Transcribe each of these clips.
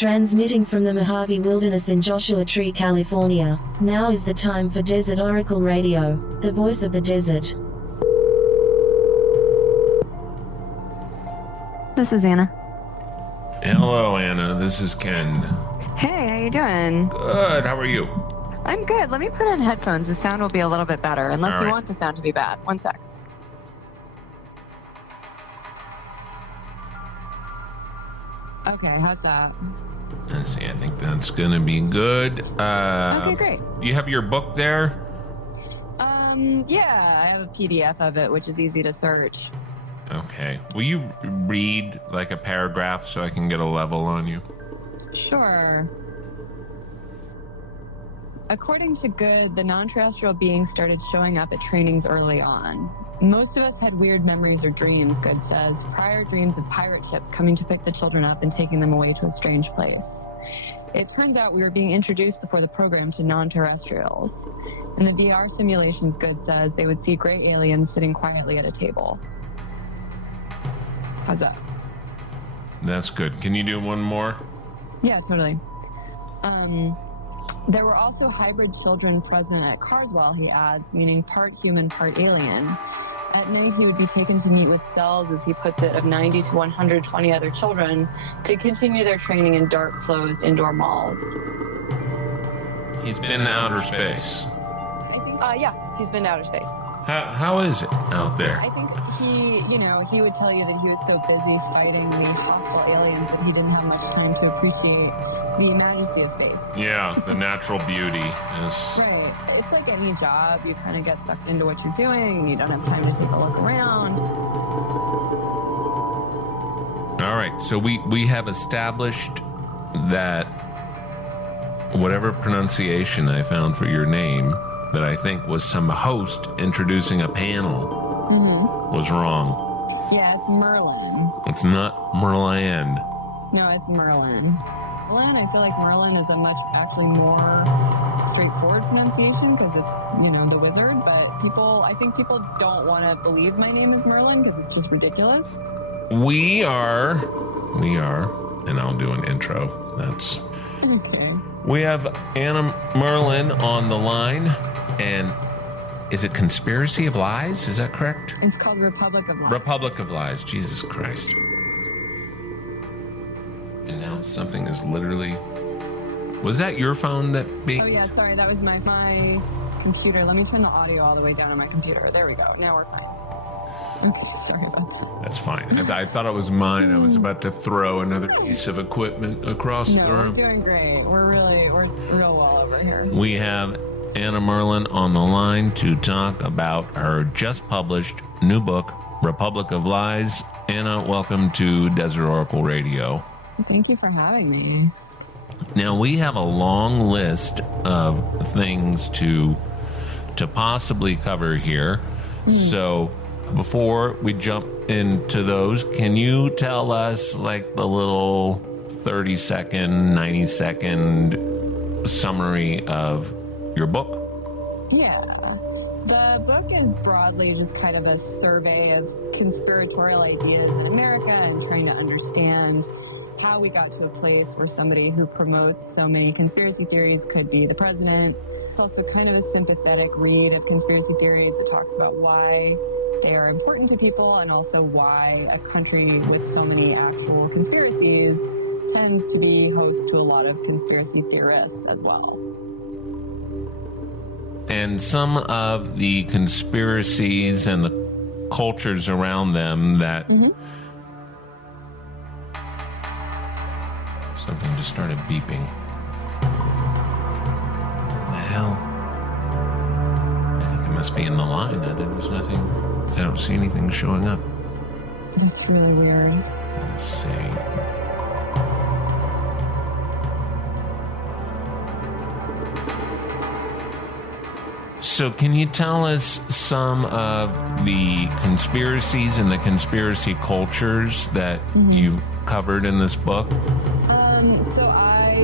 Transmitting from the Mojave Wilderness in Joshua Tree, California, now is the time for Desert Oracle Radio, the voice of the desert. This is Anna. Hello, Anna. This is Ken. Hey, how you doing? Good. How are you? I'm good. Let me put in headphones. The sound will be a little bit better, unless All you right. want the sound to be bad. One sec. Okay, how's that? Let's see. I think that's going to be good. Okay, great. You have your book there? Yeah, I have a PDF of it, which is easy to search. Okay. Will you read like a paragraph so I can get a level on you? Sure. According to Good, the non-terrestrial beings started showing up at trainings early on. Most of us had weird memories or dreams, Good says, prior dreams of pirate ships coming to pick the children up and taking them away to a strange place. It turns out we were being introduced before the program to non-terrestrials. In the VR simulations, Good says, they would see gray aliens sitting quietly at a table. How's that? That's good. Can you do one more? Yeah, totally. There were also hybrid children present at Carswell, he adds, meaning part human, part alien. At night, he would be taken to meet with cells, as he puts it, of 90 to 120 other children to continue their training in dark, closed indoor malls. He's been to outer space. Yeah, he's been to outer space. How is it out there? I think he would tell you that he was so busy fighting the hostile aliens that he didn't have much time to appreciate the majesty of space. Yeah, the natural beauty is... Right. It's like any job. You kind of get sucked into what you're doing. You don't have time to take a look around. All right, so we have established that whatever pronunciation I found for your name, that I think was some host introducing a panel, was wrong. Yeah, it's Merlan. It's not Merlan. No, it's Merlan. Merlan, I feel like Merlan is a much actually more straightforward pronunciation because it's, the wizard, but I think people don't want to believe my name is Merlan because it's just ridiculous. We are, and I'll do an intro. That's... Okay. We have Anna Merlan on the line, and is it Conspiracy of Lies? Is that correct? It's called Republic of Lies. Republic of Lies. Jesus Christ. And now something is literally... Was that your phone that beeped? Oh, yeah, sorry. That was my computer. Let me turn the audio all the way down on my computer. There we go. Now we're fine. Okay, sorry about that. That's fine. I thought it was mine. I was about to throw another piece of equipment across the room. We're doing great. We're real well over here. We have Anna Merlan on the line to talk about her just published new book, Republic of Lies. Anna, welcome to Desert Oracle Radio. Thank you for having me. Now, we have a long list of things to possibly cover here. So before we jump into those, can you tell us like the little 30-second, 90-second summary of your book? Yeah. The book is broadly just kind of a survey of conspiratorial ideas in America and trying to understand how we got to a place where somebody who promotes so many conspiracy theories could be the president. It's also kind of a sympathetic read of conspiracy theories. It talks about why they are important to people and also why a country with so many actual conspiracies tends to be host to a lot of conspiracy theorists as well. And some of the conspiracies and the cultures around them that... Something just started beeping. What the hell? I think it must be in the line. There's nothing... I don't see anything showing up. That's really weird. Let's see. So can you tell us some of the conspiracies and the conspiracy cultures that you've covered in this book? So I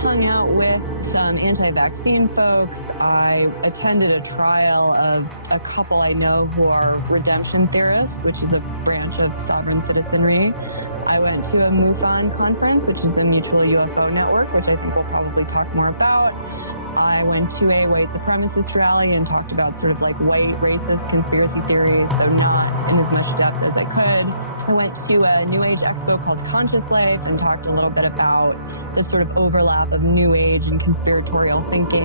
hung out with some anti-vaccine folks. I I attended a trial of a couple I know who are redemption theorists, which is a branch of sovereign citizenry. I went to a MUFON conference, which is the Mutual UFO Network, which I think we'll probably talk more about. I went to a white supremacist rally and talked about sort of like white racist conspiracy theories, but not in as much depth as I could. I went to a New Age expo called Conscious Life and talked a little bit about the sort of overlap of New Age and conspiratorial thinking.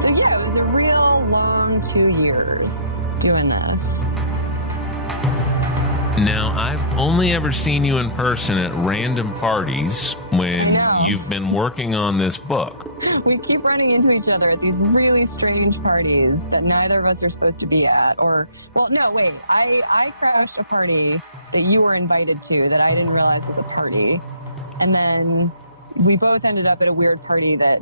So yeah, it was a real long 2 years doing this. Now, I've only ever seen you in person at random parties when you've been working on this book. We keep running into each other at these really strange parties that neither of us are supposed to be at. I crashed a party that you were invited to that I didn't realize was a party. And then we both ended up at a weird party that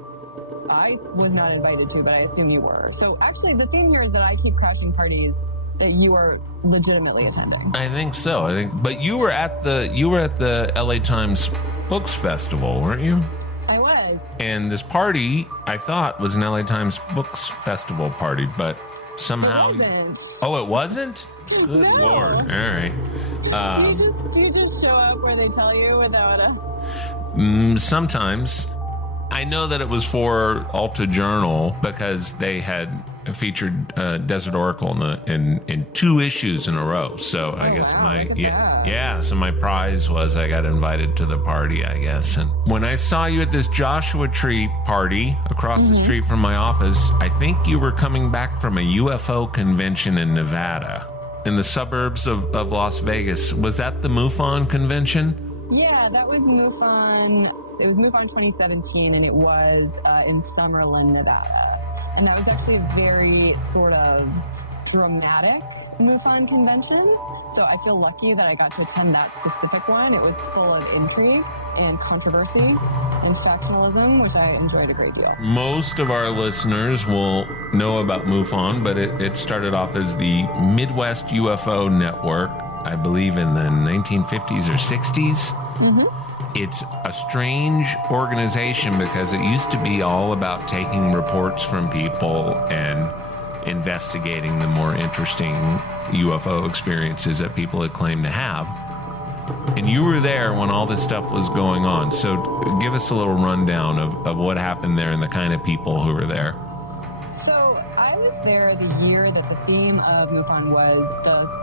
I was not invited to, but I assume you were. So actually, the theme here is that I keep crashing parties that you are legitimately attending. I think so. But you were at the LA Times Books Festival, weren't you? I was. And this party, I thought, was an LA Times Books Festival party, but somehow... It wasn't. Oh, it wasn't? Good Lord. All right. Do you just show up where they tell you without sometimes. I know that it was for Alta Journal because they had featured Desert Oracle in 2 issues in a row. So I guess so my prize was I got invited to the party, I guess. And when I saw you at this Joshua Tree party across the street from my office, I think you were coming back from a UFO convention in Nevada, in the suburbs of Las Vegas. Was that the MUFON convention? Yeah, that was MUFON. It was MUFON 2017, and it was in Summerlin, Nevada. And that was actually a very sort of dramatic MUFON convention. So I feel lucky that I got to attend that specific one. It was full of intrigue and controversy and factionalism, which I enjoyed a great deal. Most of our listeners will know about MUFON, but it started off as the Midwest UFO Network, I believe in the 1950s or 60s. Mm-hmm. It's a strange organization because it used to be all about taking reports from people and investigating the more interesting UFO experiences that people had claimed to have. And you were there when all this stuff was going on. So give us a little rundown of what happened there and the kind of people who were there. So I was there the year that the theme of MUFON was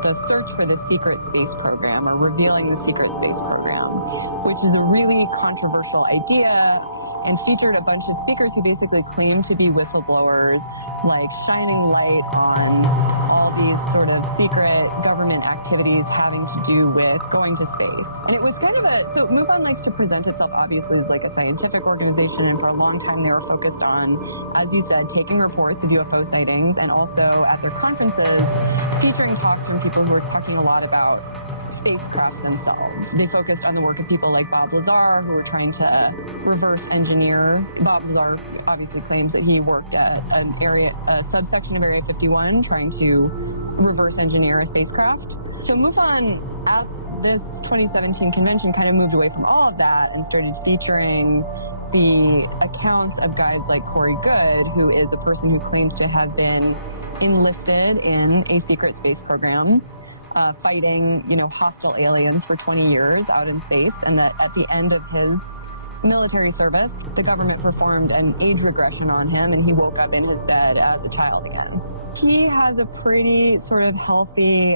the search for the secret space program, or revealing the secret space program, which is a really controversial idea and featured a bunch of speakers who basically claimed to be whistleblowers, like shining light on all these sort of secret government activities having to do with going to space. And it was kind of so MUFON likes to present itself obviously as like a scientific organization, and for a long time they were focused on, as you said, taking reports of UFO sightings, and also at their conferences featuring talks from people who were talking a lot about spacecraft themselves. They focused on the work of people like Bob Lazar, who were trying to reverse engineer. Bob Lazar obviously claims that he worked at a subsection of Area 51, trying to reverse engineer a spacecraft. So MUFON, at this 2017 convention, kind of moved away from all of that and started featuring the accounts of guys like Corey Goode, who is a person who claims to have been enlisted in a secret space program, fighting, hostile aliens for 20 years out in space, and that at the end of his military service, the government performed an age regression on him, and he woke up in his bed as a child again. He has a pretty sort of healthy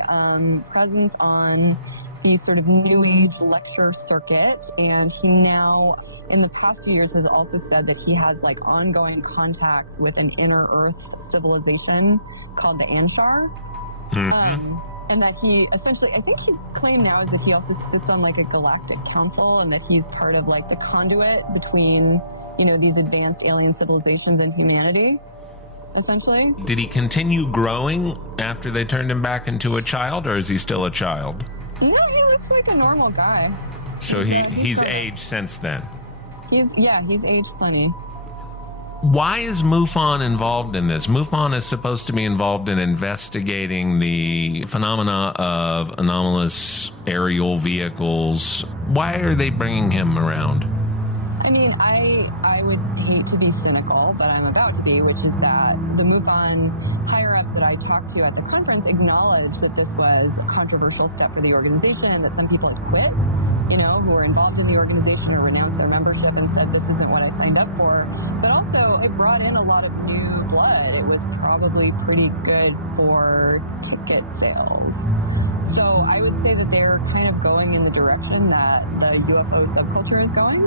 presence on the sort of New Age lecture circuit, and he now, in the past few years, has also said that he has like ongoing contacts with an inner Earth civilization called the Anshar. Mm-hmm. And that he essentially, I think his claim now is that he also sits on like a galactic council, and that he's part of like the conduit between, these advanced alien civilizations and humanity, essentially. Did he continue growing after they turned him back into a child, or is he still a child? No, he looks like a normal guy. So he's aged since then? He's aged plenty. Why is MUFON involved in this? MUFON is supposed to be involved in investigating the phenomena of anomalous aerial vehicles. Why are they bringing him around? I mean, I would hate to be cynical, but I'm about to be, which is that the MUFON Pentagon higher-ups that I talked to at the conference acknowledged that this was a controversial step for the organization and that some people had quit, who were involved in the organization or renounced their membership and said, this isn't what I signed up for. But also, it brought in a lot of new blood. It was probably pretty good for ticket sales. So I would say that they're kind of going in the direction that the UFO subculture is going,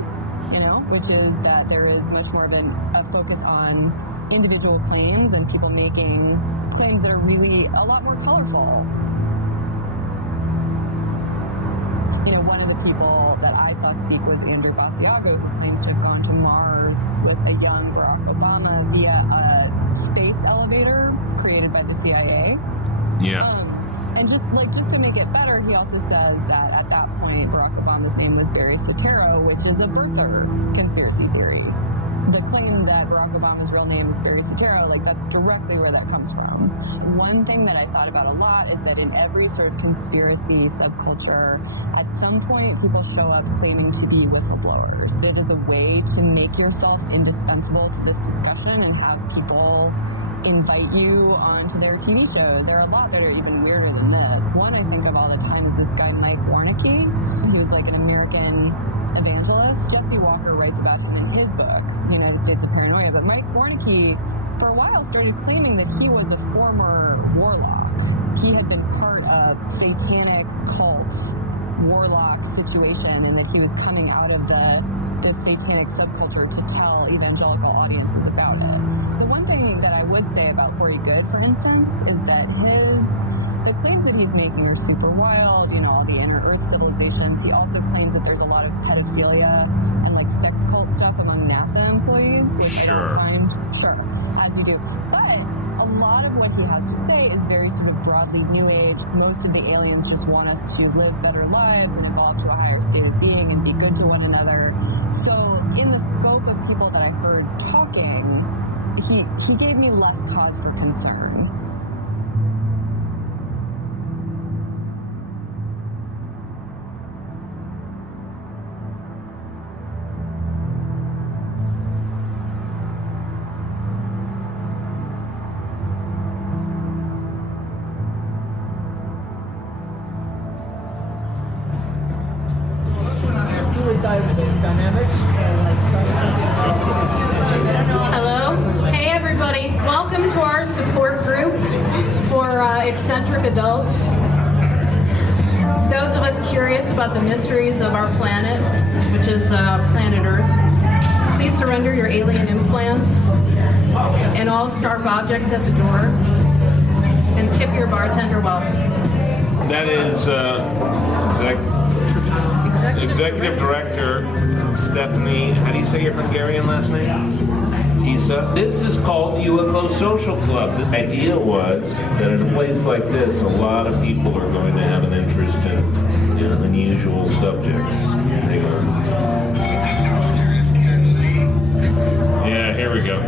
which is that there is much more of a focus on individual claims and people making claims that are really a lot more colorful. One of the people that I saw speak was Andrew Basiago, who claims to have gone to Mars with a young Barack Obama via a space elevator created by the CIA. Yes. And just to make it better, he also says that at that point, Barack Obama's name was Barry Soetoro, which is a birther conspiracy theory. The claim that Barack Obama's real name is Barry Soetoro, that's directly where that comes from. One thing that I thought about a lot is that in every sort of conspiracy subculture, at some point people show up claiming to be whistleblowers. It is a way to make yourselves indispensable to this discussion and have people invite you onto their TV shows. There are a lot that are even weirder than this. One I think of all the time is this guy Mike Warnicki, who's an American evangelist. Jesse Walker writes about him in his book, United States of Paranoia. But Mike Warnicki, for a while, started claiming that he was a former warlock. He had been part of satanic cult warlock situation, and that he was coming out of the satanic subculture to tell evangelical audiences about it. The one thing that I would say about Corey Good, for instance, is that the claims that he's making are super wild, all the inner earth civilizations. He also claims that there's a lot of pedophilia and sex cult stuff among NASA employees, which I don't find, as you do. But a lot of what he has to say is very sort of broadly new age. Most of the aliens just want us to live better lives and evolve to a higher state of being and be good to one another. So in the scope of people that I heard talking, he gave me less cause for concern. Hello. Hey, everybody. Welcome to our support group for eccentric adults. Those of us curious about the mysteries of our planet, which is planet Earth, please surrender your alien implants and all stark objects at the door, and tip your bartender well. That is Executive Director Stephanie, how do you say your Hungarian last name? Tisza. This is called the UFO Social Club. The idea was that in a place like this, a lot of people are going to have an interest in unusual subjects. Hang on. Yeah, here we go.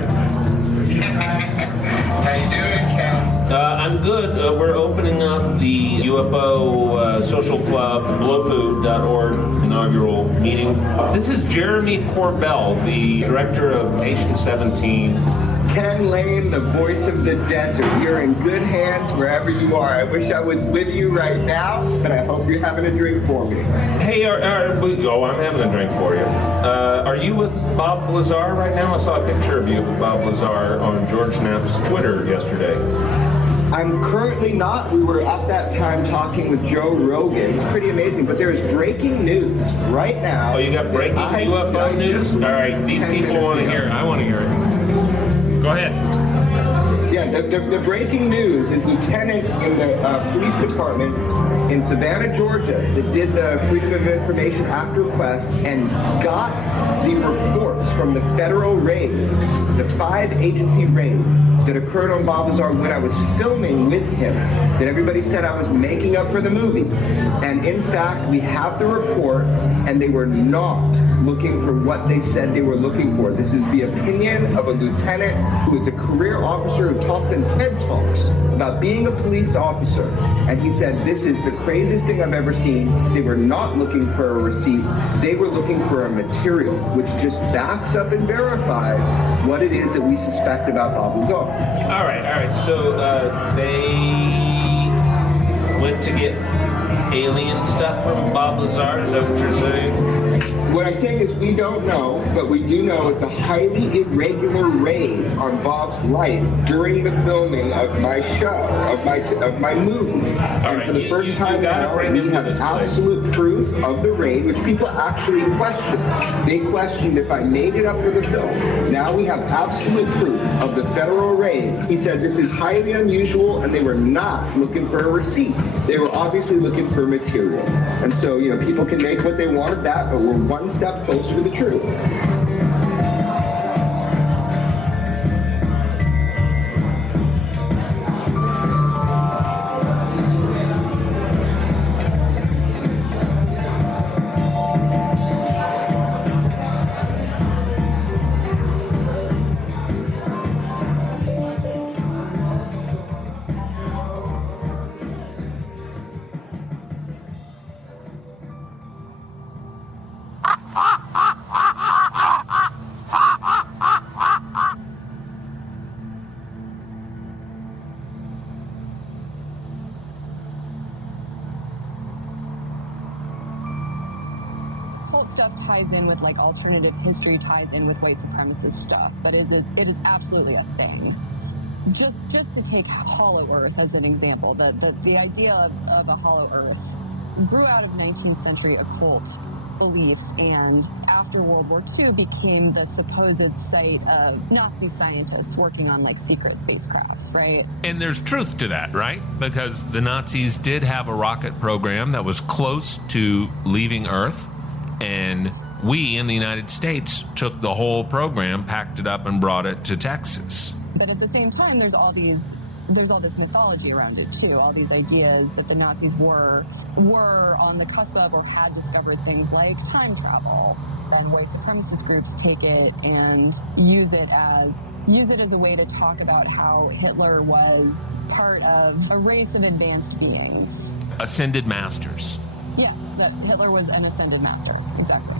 How you doing, Cal? I'm good. We're opening up the UFO Social Club, blowfood.org inaugural meeting. This is Jeremy Corbell, the director of Patient 17. Ken Lane, the voice of the desert. You're in good hands wherever you are. I wish I was with you right now, but I hope you're having a drink for me. Hey, I'm having a drink for you. Are you with Bob Lazar right now? I saw a picture of you with Bob Lazar on George Knapp's Twitter yesterday. I'm currently not. We were at that time talking with Joe Rogan. It's pretty amazing, but there is breaking news right now. Oh, you got breaking UFO news? All right, these people want to hear it. I want to hear it. Go ahead. Yeah, the breaking news is lieutenant in the police department in Savannah, Georgia, that did the Freedom of Information Act request and got the reports from the federal raid, the 5-agency raid that occurred on Bob Lazar when I was filming with him, that everybody said I was making up for the movie. And in fact, we have the report, and they were not looking for what they said they were looking for. This is the opinion of a lieutenant who is a career officer who talks Dalton TED Talks about being a police officer, and he said, this is the craziest thing I've ever seen. They were not looking for a receipt. They were looking for a material, which just backs up and verifies what it is that we suspect about Bob Lazar. All right. So they went to get alien stuff from Bob Lazar? Is that what you're saying? What I'm saying is we don't know, but we do know it's a highly irregular raid on Bob's life during the filming of my show, of my movie. And for the first time now, we have absolute proof of the raid, which people actually questioned. They questioned if I made it up for the film. Now we have absolute proof of the federal raid. He said this is highly unusual, and they were not looking for a receipt. They were obviously looking for material. And so, people can make what they want of that, but we're one step closer to the truth. Stuff ties in with alternative history, ties in with white supremacist stuff, but it is absolutely a thing. Just to take Hollow Earth as an example, the idea of a Hollow Earth grew out of 19th century occult beliefs, and after World War II became the supposed site of Nazi scientists working on secret spacecrafts, right? And there's truth to that, right? Because the Nazis did have a rocket program that was close to leaving Earth. And we in the United States took the whole program, packed it up, and brought it to Texas. But at the same time, there's all this mythology around it too. All these ideas that the Nazis were on the cusp of or had discovered things like time travel. Then white supremacist groups take it and use it as a way to talk about how Hitler was part of a race of advanced beings. Ascended masters. Yeah, that Hitler was an ascended master, exactly.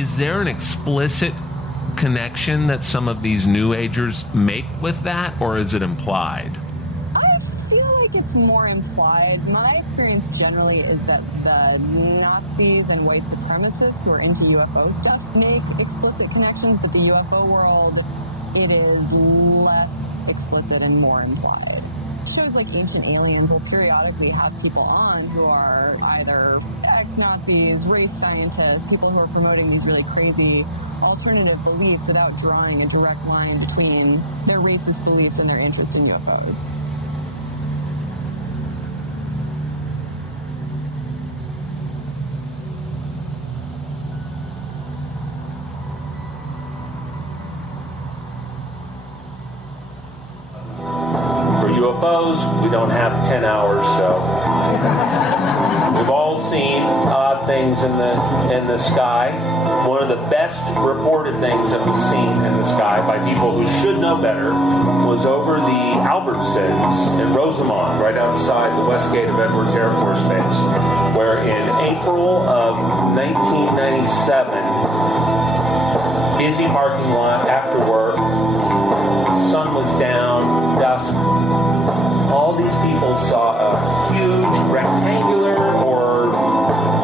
Is there an explicit connection that some of these New Agers make with that, or is it implied? I feel like it's more implied. My experience generally is that the Nazis and white supremacists who are into UFO stuff make explicit connections, but the UFO world, it is less explicit and more implied. Shows like Ancient Aliens will periodically have people on who are either ex-Nazis, race scientists, people who are promoting these really crazy alternative beliefs without drawing a direct line between their racist beliefs and their interest in UFOs. We don't have 10 hours, so we've all seen odd things in the sky. One of the best reported things that was seen in the sky by people who should know better was over the Albertsons in Rosamond, right outside the west gate of Edwards Air Force Base, where in April of 1997, busy parking lot after work, sun was down, dusk. All these people saw a huge rectangular or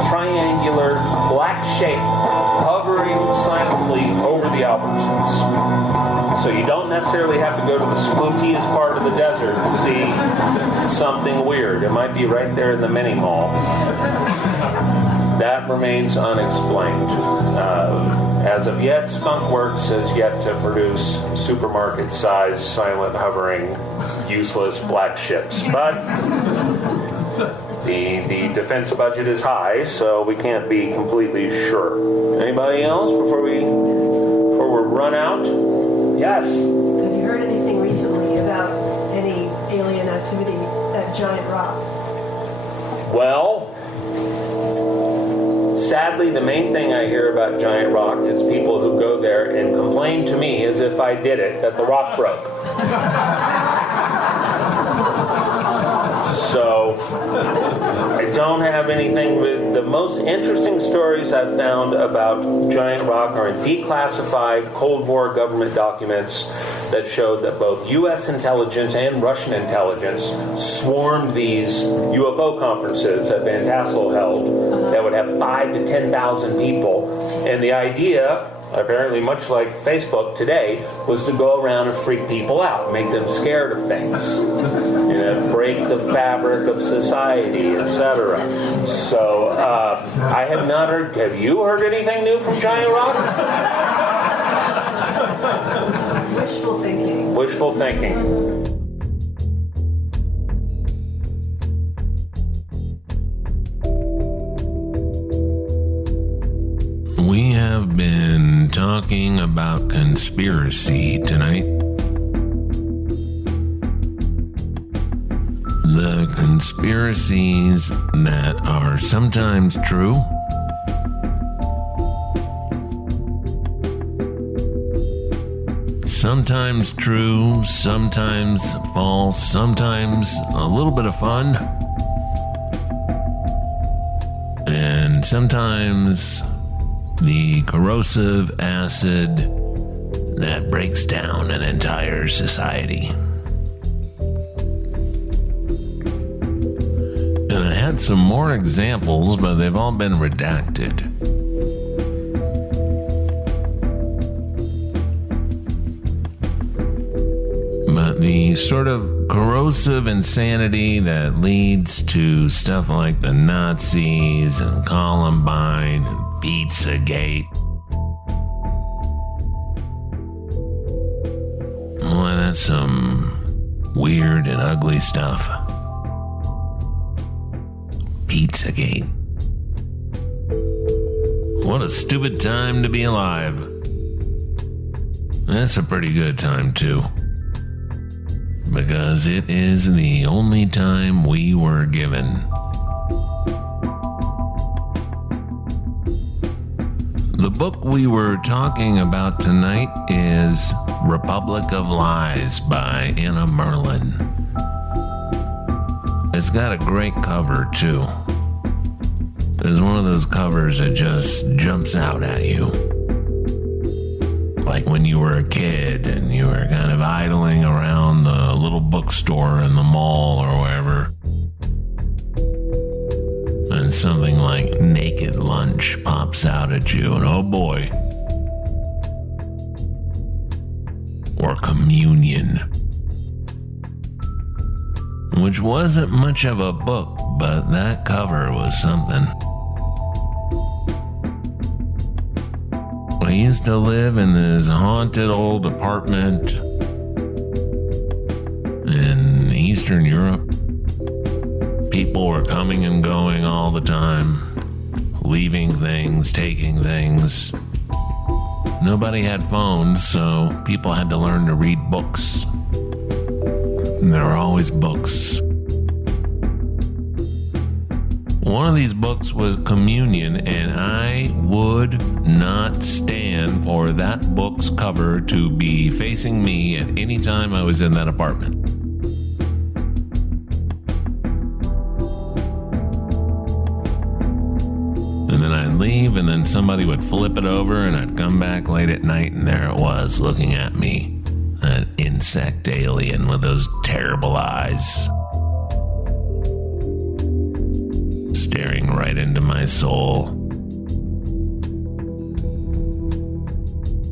triangular black shape hovering silently over the Albertsons. So you don't necessarily have to go to the spookiest part of the desert to see something weird. It might be right there in the mini mall. That remains unexplained. As of yet, Skunkworks has yet to produce supermarket-sized, silent, hovering, useless black ships. But the defense budget is high, so we can't be completely sure. Anybody else before we run out? Yes? Have you heard anything recently about any alien activity at Giant Rock? Well, sadly, the main thing I hear about Giant Rock is people who go there and complain to me as if I did it, that the rock broke. So I don't have anything. With the most interesting stories I've found about Giant Rock are in declassified Cold War government documents that showed that both U.S. intelligence and Russian intelligence swarmed these UFO conferences that Van Tassel held that would have 5,000 to 10,000 people. And the idea, apparently much like Facebook today, was to go around and freak people out, make them scared of things, break the fabric of society, etc. So I have not heard. Have you heard anything new from Giant Rock? Wishful thinking. Wishful thinking. We have been talking about conspiracy tonight. The conspiracies that are sometimes true, sometimes true, sometimes false, sometimes a little bit of fun, and sometimes the corrosive acid that breaks down an entire society. And I had some more examples, but they've all been redacted. But the sort of corrosive insanity that leads to stuff like the Nazis and Columbine and Pizzagate. Boy, that's some weird and ugly stuff. Pizzagate. What a stupid time to be alive. That's a pretty good time, too. Because it is the only time we were given. The book we were talking about tonight is Republic of Lies by Anna Merlan. It's got a great cover, too. It's one of those covers that just jumps out at you. Like when you were a kid and you were kind of idling around the little bookstore in the mall or wherever. And something like Naked Lunch pops out at you, and oh boy. Or Communion. Which wasn't much of a book, but that cover was something. I used to live in this haunted old apartment in Eastern Europe. People were coming and going all the time, leaving things, taking things. Nobody had phones, so people had to learn to read books. And there were always books. One of these books was Communion, and I would not stand for that book's cover to be facing me at any time I was in that apartment. And then I'd leave, and then somebody would flip it over, and I'd come back late at night, and there it was, looking at me. An insect alien with those terrible eyes. Staring right into my soul.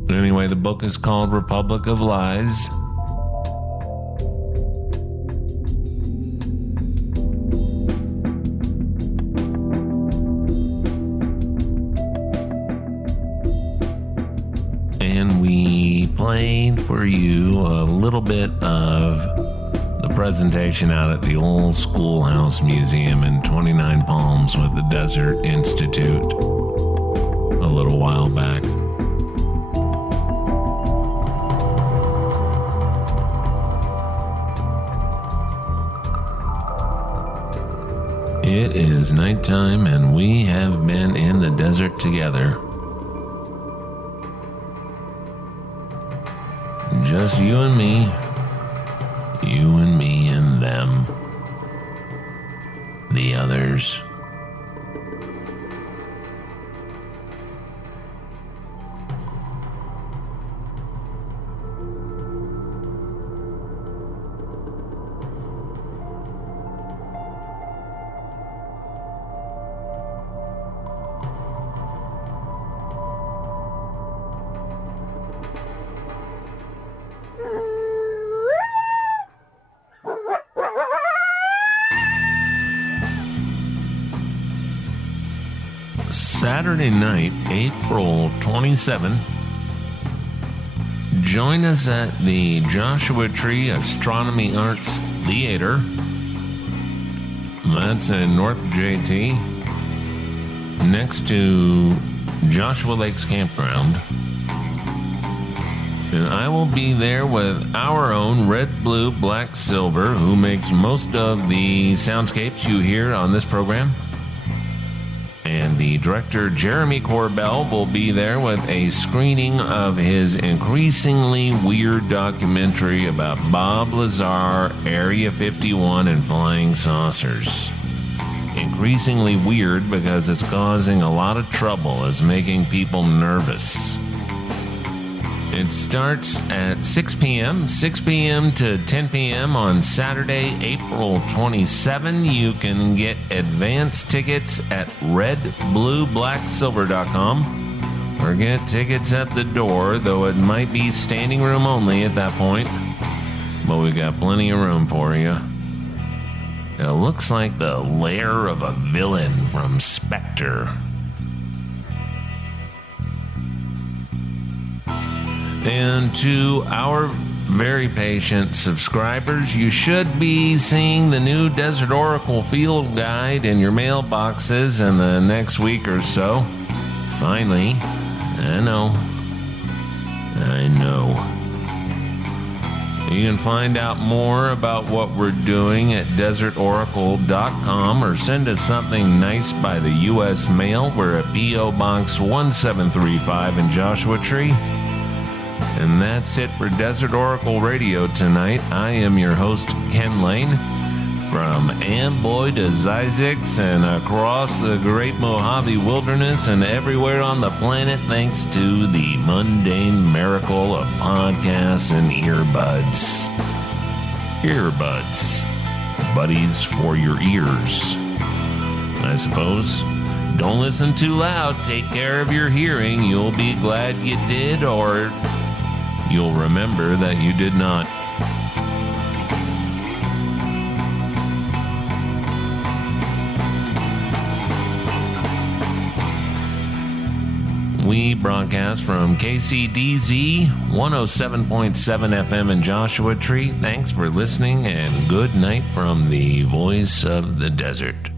Anyway, the book is called Republic of Lies. And we played for you a little bit of the presentation out at the old Schoolhouse Museum in 29 Palms with the Desert Institute a little while back. It is nighttime and we have been in the desert together. Just you and me. You and me and them. the others. Saturday night, April 27. Join us at the Joshua Tree Astronomy Arts Theater. That's in North JT, next to Joshua Lakes Campground. And I will be there with our own RedBlueBlackSilver, who makes most of the soundscapes you hear on this program. And the director, Jeremy Corbell, will be there with a screening of his increasingly weird documentary about Bob Lazar, Area 51, and flying saucers. Increasingly weird because it's causing a lot of trouble. It's making people nervous. It starts at 6 p.m. to 10 p.m. on Saturday, April 27. You can get advance tickets at RedBlueBlackSilver.com or get tickets at the door, though it might be standing room only at that point. But we've got plenty of room for you. It looks like the lair of a villain from Spectre. And to our very patient subscribers, you should be seeing the new Desert Oracle Field Guide in your mailboxes in the next week or so. Finally. I know. You can find out more about what we're doing at desertoracle.com or send us something nice by the U.S. mail. We're at P.O. Box 1735 in Joshua Tree. And that's it for Desert Oracle Radio tonight. I am your host, Ken Lane, from Amboy to Zizix and across the Great Mojave Wilderness and everywhere on the planet, thanks to the mundane miracle of podcasts and earbuds. Earbuds. Buddies for your ears, I suppose. Don't listen too loud. Take care of your hearing. You'll be glad you did, or you'll remember that you did not. We broadcast from KCDZ 107.7 FM in Joshua Tree. Thanks for listening, and good night from the voice of the desert.